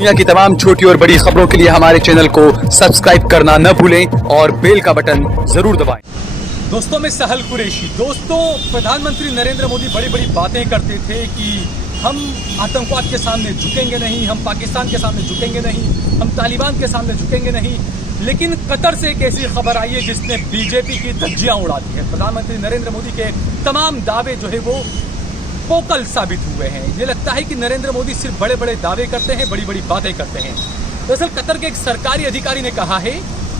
दुनिया की तमाम छोटी और बड़ी खबरों के लिए हमारे चैनल को सब्सक्राइब करना न भूलें और बेल का बटन जरूर दबाएं। दोस्तों, मैं सहल कुरैशी। दोस्तों, प्रधानमंत्री नरेंद्र मोदी बड़ी बड़ी बातें करते थे कि हम आतंकवाद के सामने झुकेंगे नहीं, हम पाकिस्तान के सामने झुकेंगे नहीं, हम तालिबान के सामने झुकेंगे नहीं। लेकिन कतर से एक ऐसी खबर आई है जिसने बीजेपी की धज्जियां उड़ा दी है। प्रधानमंत्री नरेंद्र मोदी के तमाम दावे जो है वो पोकल साबित हुए हैं। ये लगता है कि नरेंद्र मोदी सिर्फ बड़े बड़े दावे करते हैं, बड़ी बड़ी बातें करते हैं। दरअसल कतर के एक सरकारी अधिकारी ने कहा है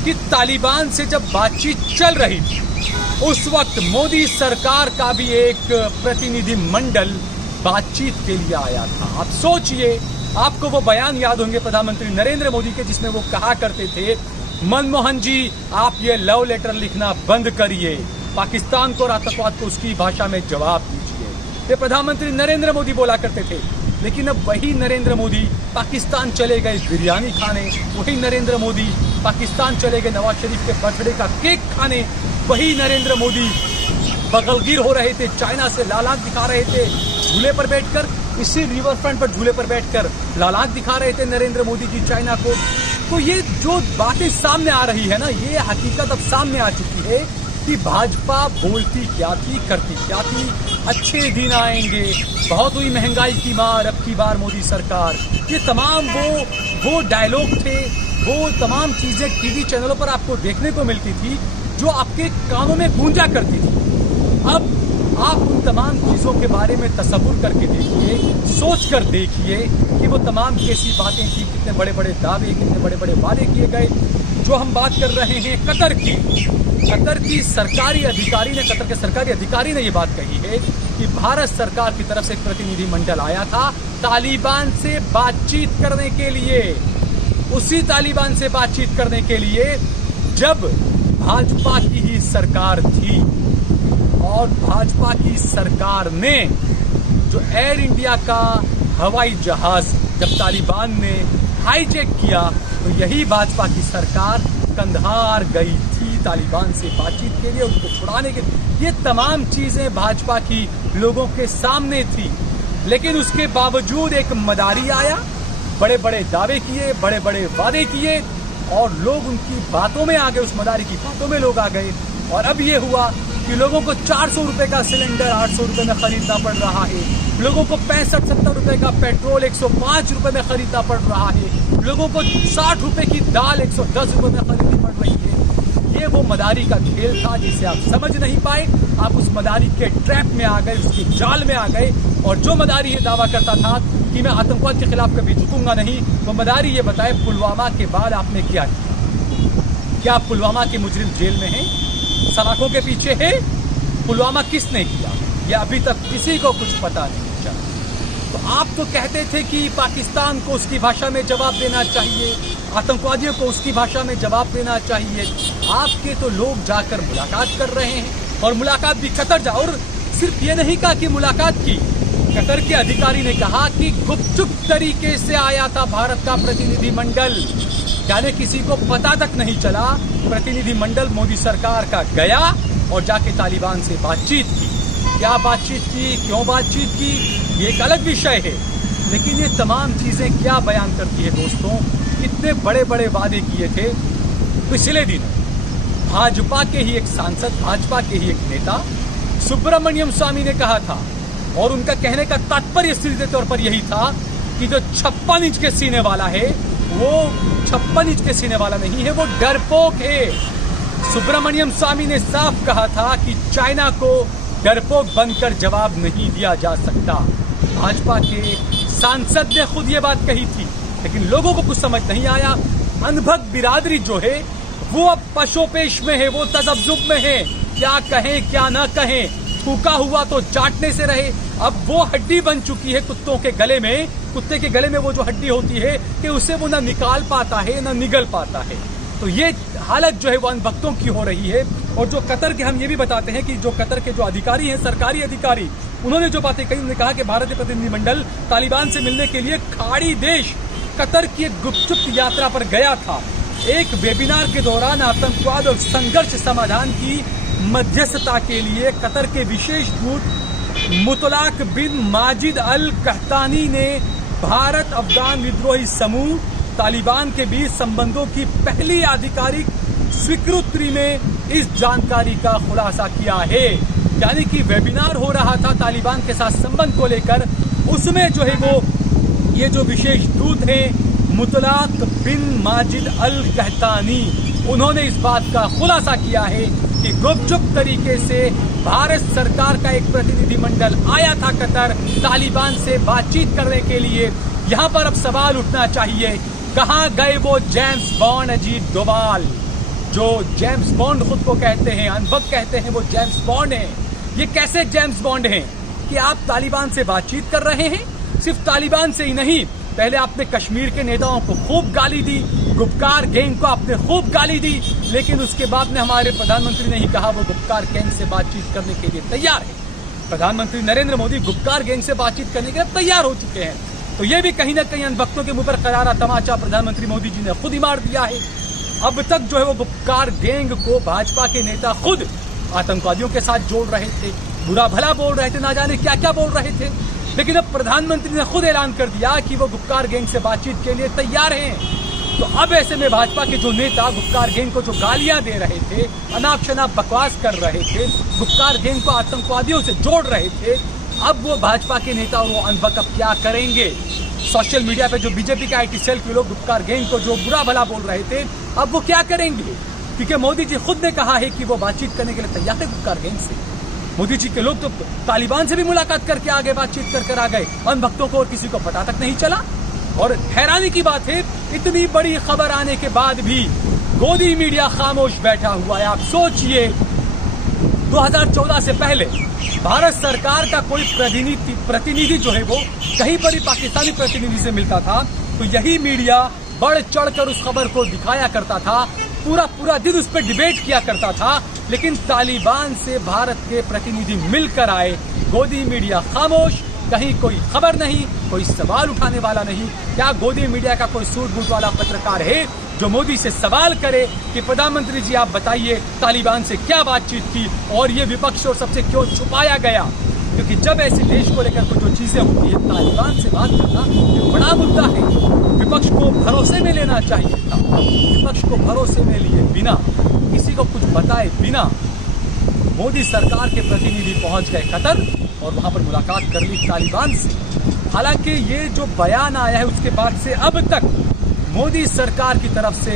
कि तालिबान से जब बातचीत चल रही थी उस वक्त मोदी सरकार का भी एक प्रतिनिधि मंडल बातचीत के लिए आया था। आप सोचिए, आपको वो बयान याद होंगे प्रधानमंत्री नरेंद्र मोदी के जिसमें वो कहा करते थे, मनमोहन जी आप ये लव लेटर लिखना बंद करिए, पाकिस्तान को और आतंकवाद को उसकी भाषा में जवाब दीजिए। ये प्रधानमंत्री नरेंद्र मोदी बोला करते थे। लेकिन अब वही नरेंद्र मोदी पाकिस्तान चले गए बिरयानी खाने, वही नरेंद्र मोदी पाकिस्तान चले गए नवाज शरीफ के बर्थडे का केक खाने, वही नरेंद्र मोदी बगलगिर हो रहे थे, चाइना से लाल आंख दिखा रहे थे झूले पर बैठकर, इसी रिवर फ्रंट पर झूले पर बैठकर लाल आंख दिखा रहे थे नरेंद्र मोदी जी चाइना को। तो ये जो बातें सामने आ रही है ना, ये हकीकत अब सामने आ चुकी है कि भाजपा बोलती क्या थी, करती क्या थी। अच्छे दिन आएंगे, बहुत हुई महंगाई की मार, अब की बार मोदी सरकार, ये तमाम वो डायलॉग थे, वो तमाम चीजें टीवी चैनलों पर आपको देखने को मिलती थी जो आपके कानों में गूंजा करती थी। अब आप उन तमाम चीजों के बारे में तसव्वुर करके देखिए, सोच कर देखिए कि वो तमाम कैसी बातें थी, कितने बड़े बड़े दावे, कितने बड़े बड़े वादे किए गए। जो हम बात कर रहे हैं कतर की सरकारी अधिकारी ने, कतर के सरकारी अधिकारी ने ये बात कही है कि भारत सरकार की तरफ से एक प्रतिनिधि मंडल आया था तालिबान से बातचीत करने के लिए, उसी तालिबान से बातचीत करने के लिए जब भाजपा की ही सरकार थी। और भाजपा की सरकार ने जो एयर इंडिया का हवाई जहाज जब तालिबान ने हाईजैक किया, तो यही भाजपा की सरकार कंधार गई थी तालिबान से बातचीत के लिए, उनको छुड़ाने के लिए। ये तमाम चीजें भाजपा की लोगों के सामने थी। लेकिन उसके बावजूद एक मदारी आया, बड़े बड़े दावे किए, बड़े बड़े वादे किए और लोग उनकी बातों में आ गए, उस मदारी की बातों में लोग आ गए। और अब ये हुआ कि लोगों को 400 रुपए का सिलेंडर 800 रुपए में खरीदना पड़ रहा है, लोगों को 65-70 रुपए का पेट्रोल 105 रुपए में खरीदना पड़ रहा है, लोगों को 60 रुपए की दाल 110 रुपए में खरीदनी पड़ रही है। ये वो मदारी का खेल था जिसे आप समझ नहीं पाए, आप उस मदारी के ट्रैप में आ गए, उसके जाल में आ गए। और जो मदारी ये दावा करता था कि मैं आतंकवाद के खिलाफ कभी झुकूंगा नहीं, वो मदारी ये बताए पुलवामा के बाद आपने क्या किया। क्या पुलवामा के मुजरिम जेल में हैं, सलाखों के पीछे है? पुलवामा किसने किया, ये अभी तक किसी को कुछ पता नहीं चला। तो आप तो कहते थे कि पाकिस्तान को उसकी भाषा में जवाब देना चाहिए, आतंकवादियों को उसकी भाषा में जवाब देना चाहिए। आपके तो लोग जाकर मुलाकात कर रहे हैं और मुलाकात भी कतर जा, और सिर्फ ये नहीं कहा कि मुलाकात की, कतर के अधिकारी ने कहा कि गुपचुप तरीके से आया था भारत का प्रतिनिधि मंडल, यानी किसी को पता तक नहीं चला। प्रतिनिधि मंडल मोदी सरकार का गया और जाके तालिबान से बातचीत की। क्या बातचीत की, क्यों बातचीत की, ये एक अलग विषय है। लेकिन ये तमाम चीजें क्या बयान करती है दोस्तों, कितने बड़े बड़े वादे किए थे। पिछले दिन भाजपा के ही एक सांसद, भाजपा के ही एक नेता सुब्रमण्यम स्वामी ने कहा था, और उनका कहने का तात्पर्य सीधे तौर पर यही था कि जो 56 इंच के सीने वाला है वो 56 इंच के सीने वाला नहीं है, वो डरपोक है। सुब्रमण्यम स्वामी ने साफ कहा था कि चाइना को डरपोक बनकर जवाब नहीं दिया जा सकता। भाजपा के सांसद ने खुद ये बात कही थी, लेकिन लोगों को कुछ समझ नहीं आया। अनभक बिरादरी जो है वो अब पशोपेश में है, वो तजब्जुब में है, क्या कहें क्या ना कहें, थूका हुआ तो चाटने से रहे। अब वो हड्डी बन चुकी है कुत्तों के गले में, कुत्ते के गले में वो जो हड्डी होती है कि उससे वो ना निकाल पाता है ना निगल पाता है। तो ये हालत जो है वो अनभक्तों की हो रही है। और जो कतर के, हम ये भी बताते हैं कि जो कतर के जो अधिकारी हैं, सरकारी अधिकारी, उन्होंने जो बातें कही, उन्होंने कहा कि भारतीय प्रतिनिधिमंडल तालिबान से मिलने के लिए खाड़ी देश कतर की एक गुपचुप यात्रा पर गया था। एक वेबिनार के दौरान आतंकवाद और संघर्ष समाधान की मध्यस्थता के लिए कतर के विशेष दूत मुतलाक बिन माजिद अल कहतानी ने भारत अफगान विद्रोही समूह तालिबान के बीच संबंधों की पहली आधिकारिक स्वीकृति में इस जानकारी का खुलासा किया है। यानी कि वेबिनार हो रहा था तालिबान के साथ संबंध को लेकर, उसमें जो है वो ये जो विशेष दूत हैं मुतलाक बिन माजिद अल कहतानी, उन्होंने इस बात का खुलासा किया है कि गुपचुप तरीके से भारत सरकार का एक प्रतिनिधिमंडल आया था कतर तालिबान से बातचीत करने के लिए। यहाँ पर अब सवाल उठना चाहिए, कहाँ गए वो जेम्स बॉन्ड अजीत डोभाल, जो जेम्स बॉन्ड खुद को कहते हैं, अनबक कहते हैं वो जेम्स बॉन्ड हैं। ये कैसे जेम्स बॉन्ड हैं कि आप तालिबान से बातचीत कर रहे हैं? सिर्फ तालिबान से ही नहीं, पहले आपने कश्मीर के नेताओं को खूब गाली दी, गुपकार गैंग को आपने खूब गाली दी, लेकिन उसके बाद में हमारे प्रधानमंत्री ने ही कहा वो गुपकार गैंग से बातचीत करने के लिए तैयार है। प्रधानमंत्री नरेंद्र मोदी गुपकार गैंग से बातचीत करने के लिए तैयार हो चुके हैं। तो ये भी कहीं ना कहीं अनबख्तों के मुंह पर करारा तमाचा प्रधानमंत्री मोदी जी ने खुद ही मार दिया है। अब तक जो है वो गुपकार गैंग को भाजपा के नेता खुद आतंकवादियों के साथ जोड़ रहे थे, बुरा भला बोल रहे थे, ना जाने क्या क्या बोल रहे थे, लेकिन अब प्रधानमंत्री ने खुद ऐलान कर दिया कि वो गुपकार गैंग से बातचीत के लिए तैयार हैं। तो अब ऐसे में भाजपा के जो नेता गुपकार गैंग को जो गालियां दे रहे थे, अनाप शनाप बकवास कर रहे थे, गुपकार गैंग को आतंकवादियों से जोड़ रहे थे, अब वो भाजपा के नेता और वो अनबक अब क्या करेंगे? सोशल मीडिया पे जो बीजेपी के आईटी सेल के लोग गुपकार गैंग को जो बुरा भला बोल रहे थे, अब वो क्या करेंगे? क्योंकि मोदी जी खुद ने कहा है कि वो बातचीत करने के लिए तैयार है गुपकार गैंग से। मोदी जी के लोग तो तालिबान से भी मुलाकात करके आगे बातचीत कर आ गए, अनभक्तों को और किसी को पता तक नहीं चला। और हैरानी की बात है, इतनी बड़ी खबर आने के बाद भी गोदी मीडिया खामोश बैठा हुआ है। आप सोचिए, 2014 से पहले भारत सरकार का कोई प्रतिनिधि जो है वो कहीं पर भी पाकिस्तानी प्रतिनिधि से मिलता था तो यही मीडिया बढ़ चढ़कर उस खबर को दिखाया करता था, पूरा दिन उस पर डिबेट किया करता था। लेकिन तालिबान से भारत के प्रतिनिधि मिलकर आए, गोदी मीडिया खामोश, कहीं कोई खबर नहीं, कोई सवाल उठाने वाला नहीं। क्या गोदी मीडिया का कोई सूट बूट वाला पत्रकार है जो मोदी से सवाल करे कि प्रधानमंत्री जी आप बताइए तालिबान से क्या बातचीत की और ये विपक्ष और सबसे क्यों छुपाया गया? क्योंकि जब ऐसे देश को लेकर कोई जो चीजें होती है, तालिबान से बात करना ये बड़ा मुद्दा है। विपक्ष को भरोसे में लेना चाहिए था। विपक्ष को भरोसे में लिए बिना, किसी को कुछ बताए बिना मोदी सरकार के प्रतिनिधि पहुंच गए कतर और वहां पर मुलाकात कर ली तालिबान से। हालांकि ये जो बयान आया है उसके बाद से अब तक मोदी सरकार की तरफ से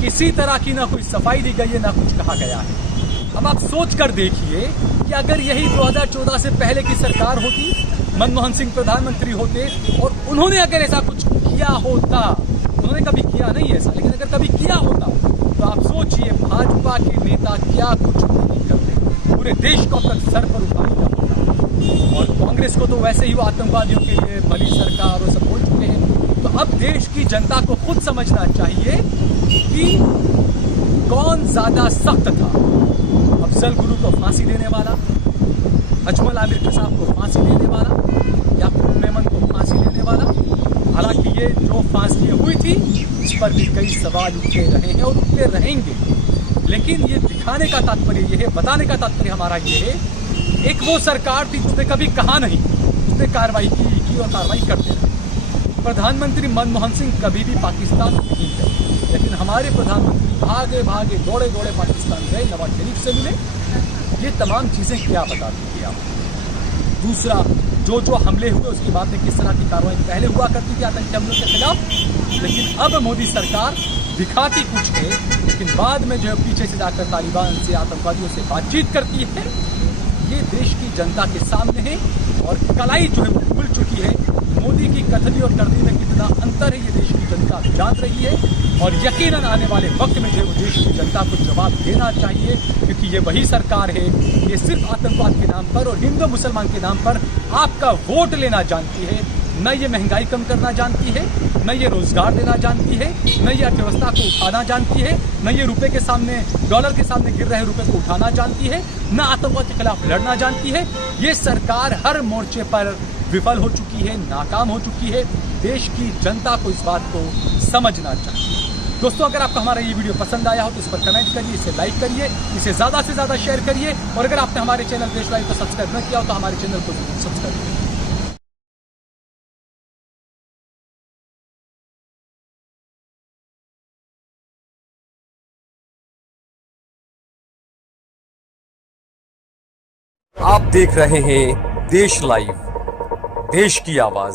किसी तरह की ना कोई सफाई दी गई है, ना कुछ कहा गया है। अब आप सोच कर देखिए कि अगर यही 2014 से पहले की सरकार होती, मनमोहन सिंह प्रधानमंत्री होते और उन्होंने अगर ऐसा कुछ किया होता, उन्होंने कभी किया नहीं ऐसा, लेकिन अगर कभी किया होता तो आप सोचिए भाजपा के नेता क्या कुछ नहीं करते, पूरे देश को अब तक सर पर उठाना होता। और कांग्रेस को तो वैसे ही वो आतंकवादियों के लिए भली सरकार और सब बोल चुके हैं। तो अब देश की जनता को खुद समझना चाहिए कि कौन ज्यादा सख्त था, अफजल गुरु को फांसी देने वाला, अजमल आमिर कसाब को फांसी देने वाला, याकूब मेमन को फांसी देने वाला। हालांकि ये जो फांसी हुई थी इस पर भी कई सवाल उठते रहे हैं और उठते रहेंगे, लेकिन ये दिखाने का तात्पर्य ये है, बताने का तात्पर्य हमारा ये है, एक वो सरकार थी जिसने कभी कहा नहीं, उसने कार्रवाई की और कार्रवाई करते रहे। प्रधानमंत्री मनमोहन सिंह कभी भी पाकिस्तान नहीं गए, लेकिन हमारे प्रधानमंत्री भागे दौड़े पाकिस्तान गए, नवाज शरीफ से मिले। ये तमाम चीजें क्या बताती थी आप? दूसरा, जो हमले हुए उसके बाद में किस तरह की कार्रवाई पहले हुआ करती थी आतंकी हमलों के खिलाफ, लेकिन अब मोदी सरकार दिखाती कुछ है, लेकिन बाद में जो है पीछे से जाकर तालिबान से, आतंकवादियों से बातचीत करती है। ये देश की जनता के सामने है और कलाई जो है वो खुल चुकी है। मोदी की कथनी और करनी में कितना अंतर है ये देश की जनता जान रही है और यकीनन आने वाले वक्त में जो देश की जनता को जवाब देना चाहिए, क्योंकि ये वही सरकार है, ये सिर्फ आतंकवाद के नाम पर और हिंदू मुसलमान के नाम पर आपका वोट लेना जानती है, न ये महंगाई कम करना जानती है, न ये रोजगार देना जानती है, न ये अर्थव्यवस्था को उठाना जानती है, न ये रुपए के सामने, डॉलर के सामने गिर रहे रुपए को उठाना जानती है, न आतंकवाद के खिलाफ लड़ना जानती है। ये सरकार हर मोर्चे पर विफल हो चुकी है, नाकाम हो चुकी है। देश की जनता को इस बात को समझना चाहिए। दोस्तों, अगर आपको हमारा ये वीडियो पसंद आया हो तो इस पर कमेंट करिए, इसे लाइक करिए, इसे ज़्यादा से ज़्यादा शेयर करिए और अगर आपने हमारे चैनल देश लाइव को सब्सक्राइब न किया हो तो हमारे चैनल को सब्सक्राइब करिए। आप देख रहे हैं देश लाइव, देश की आवाज।